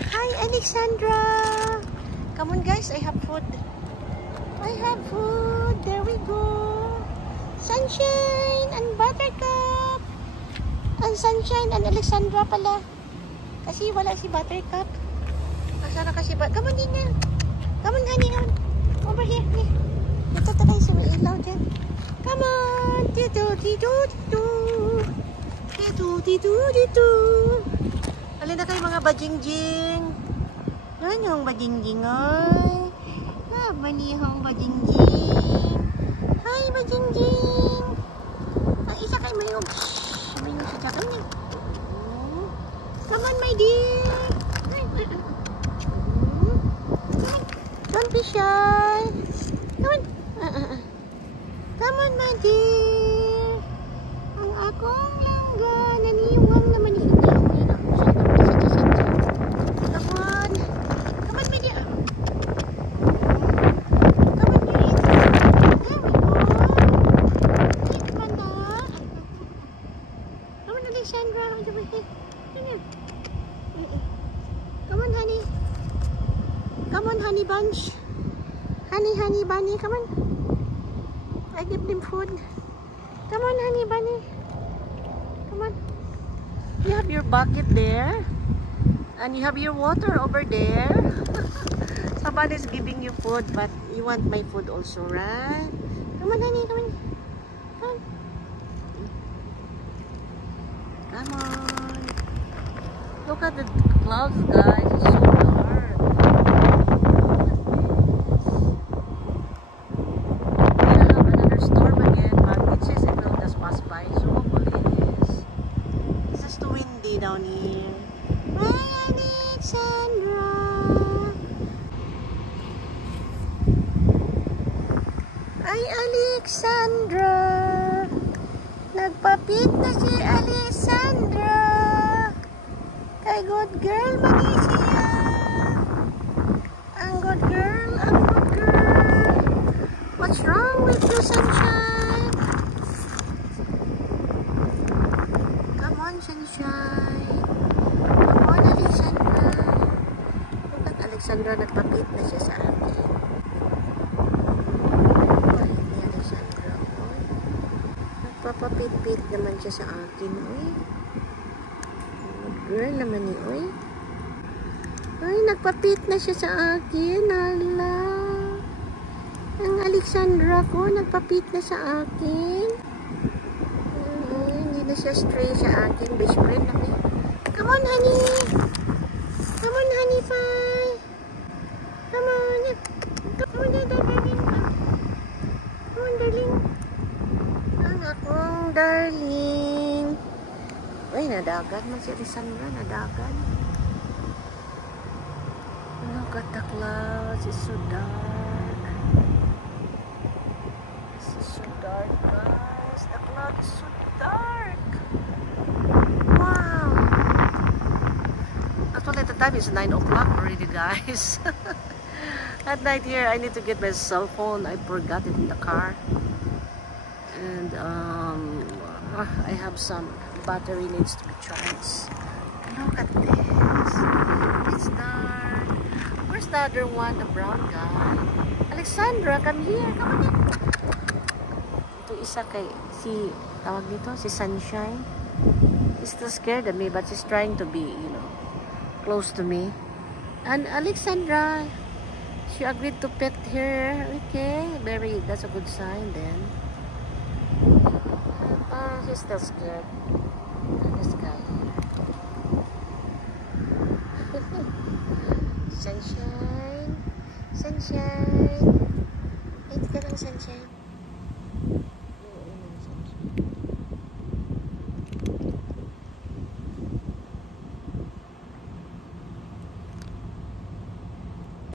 Hi, Alexandra. Come on, guys. I have food. I have food. There we go. Sunshine and Buttercup. Ang Sunshine and Alexandra pala. Kasi wala si Buttercup. Asa na kasi Come on, din. Come on, honey. Come on. Over here. Ito tayo sa may ilaw dyan. Come on. Dito. Halina na kayo mga bajingjing. Yan yung bajingjing ay. Manihong bajingjing. Hi bajingjing. Isa kayo mayong. Mayong sa jakan niya. Come on my dear. Don't be shy. Come on. Come on my dear. Ang akong langga naniwang naman ito. Alexandra, come on, honey. Come on, honey bunch. Honey bunny, come on. I give them food. Come on, honey bunny. Come on. You have your bucket there, and you have your water over there. Somebody's giving you food, but you want my food also, right? Come on, honey, come on. Come on. Come on. Look at the clouds, guys. It's so dark. We have another storm again, but it says it will just pass by. So hopefully it is. It's just too windy down here. Hi, Alexandra. Hi, Alexandra. Nagpapit na si Alexandra. Kay good girl man siya. Ang good girl, ang good girl. What's wrong with you, Sunshine? Come on, Sunshine. Come on, Alexandra. Look at Alexandra, nagpapit na siya sa akin. Papapit-pit naman siya sa akin, oy. Good girl naman ni, oy. Ay, nagpapit na siya sa akin, hala. Ang Alexandra ko, nagpapit na sa akin. Ay, hindi na siya stray sa akin, best friend namin. Come on, honey. Come on, honey pie. Come on. Come on, darling. Come on, darling. Akong darling. Uy, nadagan man si Alexandra, nadagan. Look at the clouds, it's so dark. It's so dark, guys. The cloud is so dark. Wow. Actually, the time is 9 o'clock already, guys. At night here, I need to get my cell phone. I forgot it in the car. And I have some battery needs to be charged. Look at this. It's dark. Where's the other one, the brown guy? Alexandra, come here. Come on. Ito isa kay si tawag dito si Sunshine. She's still scared of me, but she's trying to be, you know, close to me. And Alexandra, she agreed to pet her. Okay, that's a good sign then. She's still scared. This guy. Sunshine. Sunshine. Eat ka ng sunshine.